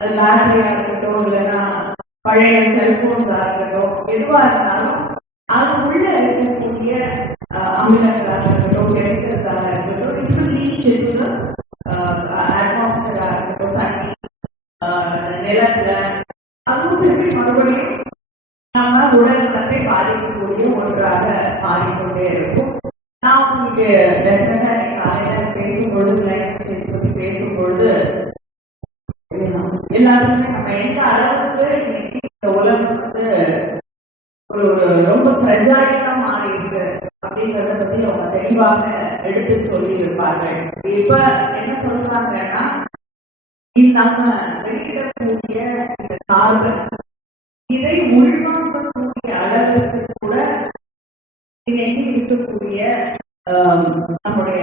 அது பேட்டரியா இருக்கட்டும், இல்லைன்னா பழைய செல்போன்ஸா இருக்கட்டும், எதுவா இருந்தாலும் அது உள்ள இருக்கக்கூடிய அமிலங்களாக இருக்கட்டும், கெமிக்கல்ஸாக இருக்கட்டும், இன்னும் லீச் இருக்கு அட்மாஸ்பியரா இருக்கட்டும், தண்ணி நிலத்துல, அதுவும் மறுபடியும் நம்ம உடல் நலத்தை பாதிக்கக்கூடிய ஒன்றாக மாறிக்கொண்டே இருக்கும். நான் உங்களுக்கு காலையில பேசும்பொழுது பத்தி பேசும்பொழுது எல்லாருமே நம்ம எந்த அளவுக்கு இன்னைக்கு இந்த உலகம் வந்து ஒரு ரொம்ப பிரஜாயிகமா மாறி இருக்கு அப்படிங்கறத பத்தி அவங்க தெளிவாக எடுத்து சொல்லி இருப்பார்கள். இப்ப என்ன சொல்றாங்கன்னா, நம்ம வெளியிடக்கூடிய இந்த கார்பன் இதை உள்வாங்கக்கூடிய அளவுக்கு கூட இன்னைக்கு இருக்கக்கூடிய நம்முடைய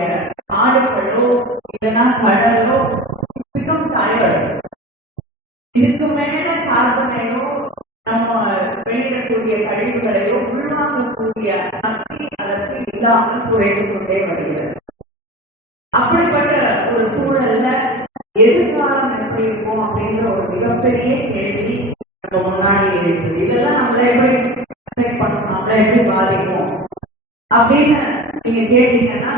ஆடுகளோ இல்லைன்னா கடலோ மிகவும் தயார். இதுக்கு மேல கார்பனையோ நம்ம வெளியிடக்கூடிய கழிவுகளையோ உள்வாங்கக்கூடிய சக்தி அதற்கு இல்லாமல் குறைந்து கொண்டே வருகிறது. அப்படிப்பட்ட ஒரு சூழல்ல எதிர்காலம் எப்படி இருக்கும் அப்படின்ற ஒரு மிகப்பெரிய கேள்வி நம்ம முன்னாடி இருக்கு. இதெல்லாம் நம்மள எப்படி பண்ணணும், நம்மள எப்படி பாதிக்கும் அப்படின்னு நீங்க கேட்டீங்கன்னா,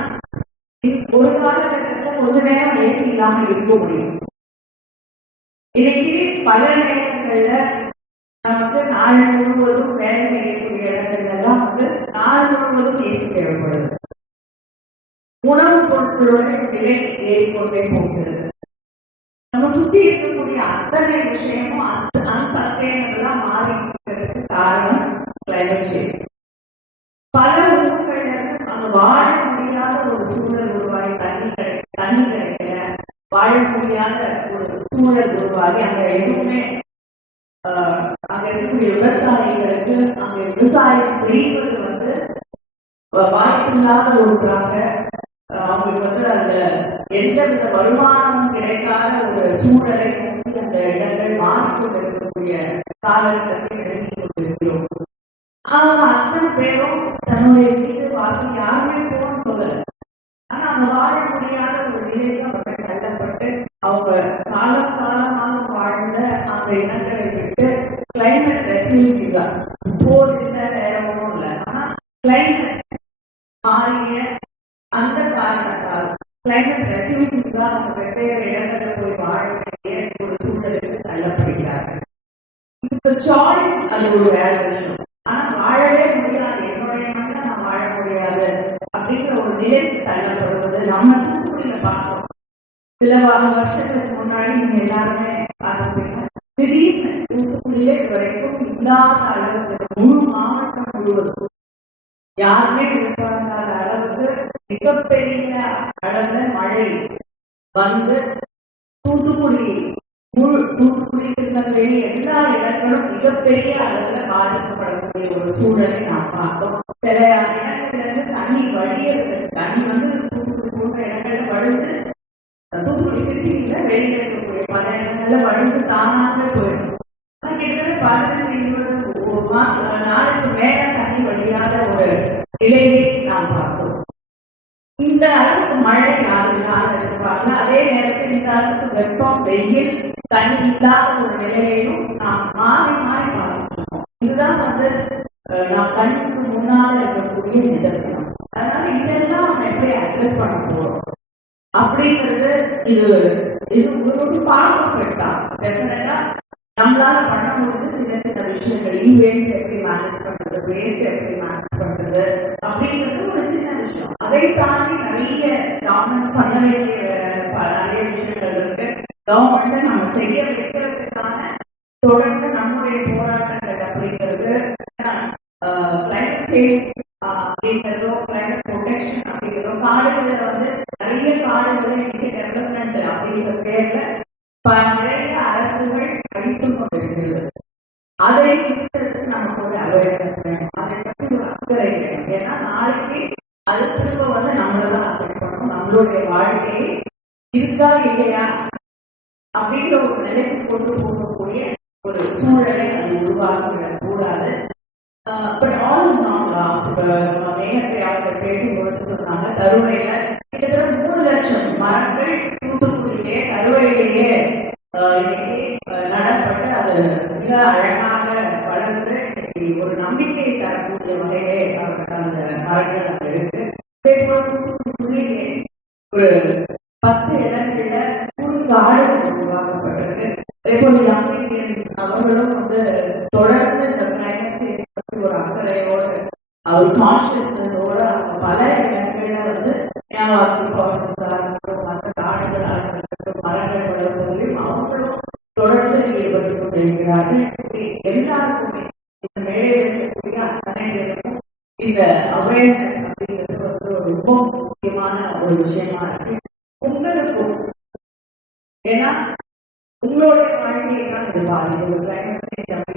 ஒரு காலகட்டத்துல கொஞ்ச நேரம் ஏசி இல்லாம இருக்க முடியும். இன்னைக்கு பல நேரங்கள்ல நமக்கு நாள் முழுவதும் வேலை செய்யக்கூடிய இடங்கள்லாம் வந்து நாள் முழுவதும் ஏசி தேவைப்படுது. உணவுப் பொருட்களோட விலை ஏறிக்கொண்டே போகிறது. நம்ம சுற்றி இருக்கக்கூடிய அத்தனை விஷயமும் அன்சஸ்டைனபிளா மாறி இருக்கிறதுக்கு காரணம் கிளைமேட் சேஞ்ச். பல ஊர்கள்ல அங்க வாழ முடியாத ஒரு சூழல் உருவாகி தண்ணி கிடைக்கல, வாழ முடியாத ஒரு சூழல் உருவாகி அங்க எதுவுமே அங்க இருக்கக்கூடிய விவசாயிகளுக்கு அங்க விவசாயம் செய்வது வந்து வாய்ப்பில்லாத ஒன்றாக அவங்களுக்கு வந்து அந்த எந்தவித வருமானமும் கிடைக்காத ஒரு சூழலை நோக்கி அந்த இடங்கள் மாறிக்கொண்டிருக்கக்கூடிய காலகட்டத்தை நினைத்து கொண்டிருக்கிறோம். அவங்க அத்தனை பேரும் தன்னுடைய வீட்டு வாசி யாருமே போன்னு சொல்லல. ஆனா அவங்க வாழ முடியாத ஒரு நிலைக்கு அவர்கள் தள்ளப்பட்டு அவங்க காலம் காலமாக வாழ்ந்த அந்த இடங்களை விட்டு கிளைமேட் ரெஃப்யூஜி தான். போர் இல்லை, வேற ஒன்றும் இல்லை. ஆனா கிளைமேட் மாறிய அந்த காரணத்தால் கிளைமேட் ரெஃப்யூஜி தான் அவங்க வெவ்வேறு இடங்களில் போய் வாழ வேண்டிய ஒரு சூழலுக்கு தள்ளப்படுகிறார்கள். இந்த சாய்ஸ் அது ஒரு வேலை. ஆனா வாழவே முடியாது, என்னுடைய மண்ணில் நான் வாழ முடியாது அப்படிங்கிற ஒரு நிலைக்கு தள்ளப்படுவது நம்ம தூத்துக்குடியில பார்த்தோம். சில வருஷங்களுக்கு முன்னாடி நீங்க எல்லாருமே பார்த்துருப்பீங்க. திடீர்னு தூத்துக்குடியிலே வரைக்கும் இல்லாத அளவுக்கு முழு மாவட்டம் முழுவதும் யாருமே எதிர்பார்க்காத அளவுக்கு மிகப்பெரிய அளவுல மழை வந்து தூத்துக்குடி திருநெல்வேலி எல்லா இடங்களும் மிகப்பெரிய அளவுல பாதிக்கப்படக்கூடிய ஒரு சூழலை நாம் பார்த்தோம். சில இடங்கள்ல இருந்து தண்ணி வழியது, தண்ணி வந்து தூத்துக்குடி போன்ற இடங்கள்ல வழுந்து, தூத்துக்குடி சிட்டியில வெளியில இருக்கக்கூடிய பல இடங்கள்ல வழுந்து தானாக போயிடும். கிட்டத்தட்ட 15-20 நாளுக்கு மேல தண்ணி வழியாத ஒரு நிலையை நாம் பார்த்தோம். இந்த அளவுக்கு மழை யாருனாலும் எதிர்பார்க்கல. அதே நேரத்தில் இந்த அளவுக்கு வெப்பம், வெயில், தண்ணி இல்லாத ஒரு நிலையையும் நாம் மாறி மாறி பார்த்துருக்கோம். இதுதான் வந்து நாம் கண்ணுக்கு முன்னால இருக்கக்கூடிய நிதர்சனம். அதனால இதெல்லாம் நம்ம எப்படி அட்ஜஸ்ட் பண்ண போறோம் அப்படிங்கிறது இது ஒரு பார்க்கப்பட்டா டெஃபினட்டா நம்மளால பண்ண முடிஞ்சு சின்ன சின்ன விஷயங்கள். வேஸ்ட் எப்படி மேனேஜ் பண்றது, வேஸ்ட் எப்படி மேனேஜ் பண்றது அப்படிங்கிறது ஒரு சின்ன விஷயம். அதை தாண்டி நிறைய கவர்மெண்ட் பண்ண வேண்டிய நிறைய விஷயங்கள் இருக்கு. கவர்மெண்ட்டை நம்ம செய்ய வைக்கிறதுக்கான தொடர்ந்து நம்முடைய போராட்டங்கள் அப்படிங்கிறது கிளைமேட் சேஞ்ச் அப்படிங்கிறதோ கிளைமேட் ப்ரொடெக்ஷன் அப்படிங்கிறதோ காடுகளை வந்து நிறைய காடுகளை இன்னைக்கு டெவலப்மெண்ட் அப்படிங்கிற பேர்ல நிறைய அரசுகள் அழித்துக் கொண்டிருக்கிறது. அதை இருக்கிறதுக்கு நமக்கு ஒரு அவேர்னஸ் வேணும், அதை பற்றி ஒரு அக்கறை வேணும். ஏன்னா நாளைக்கு அது திரும்ப வந்து நம்மளதான் அஃபெக்ட் பண்ணணும். நம்மளுடைய வாழ்க்கையை இருக்கா இல்லையா அப்படிங்கிற ஒரு நிலைக்கு கொண்டு போகக்கூடிய ஒரு சூழலை அது உருவாக்கிவிடக் கூடாது. பட் ஆல் நேரத்தை அவங்க பேசும்போது சொன்னாங்க, கருவையில கிட்டத்தட்ட 3 லட்சம் மரங்கள் தூத்துக்குடியிலே கருவையிலேயே இன்னைக்கு நடப்பட்டு அது மிக அழகாக வளர்ந்து ஒரு நம்பிக்கையை தரக்கூடிய வகையிலே அவர்கள் அந்த மரங்கள் அங்கே இருக்கு. அதே போல தூத்துக்குடியிலே ஒரு 10 இடங்கள்ல காடுகள் உருவாக்கப்பட்டிருக்கு. அதே போல அவர்களும் வந்து தொடர்ந்து இந்த கிளைமேட் ஒரு அக்கறையோடு அவர் கான்சியஸ்னஸோட அவங்க பல இடங்கள்ல வந்து மற்ற காடுகளாக இருக்கட்டும் மரங்கள் வளர்ப்பதிலும் அவங்களும் தொடர்ந்து ஈடுபட்டு கொண்டிருக்கிறார்கள். எல்லாருக்குமே இந்த மேலே இருக்கக்கூடிய அத்தனை பேருக்கும் இந்த அவேர்னஸ் அப்படிங்கிறது வந்து ரொம்ப முக்கியமான ஒரு விஷயமா இருக்கு.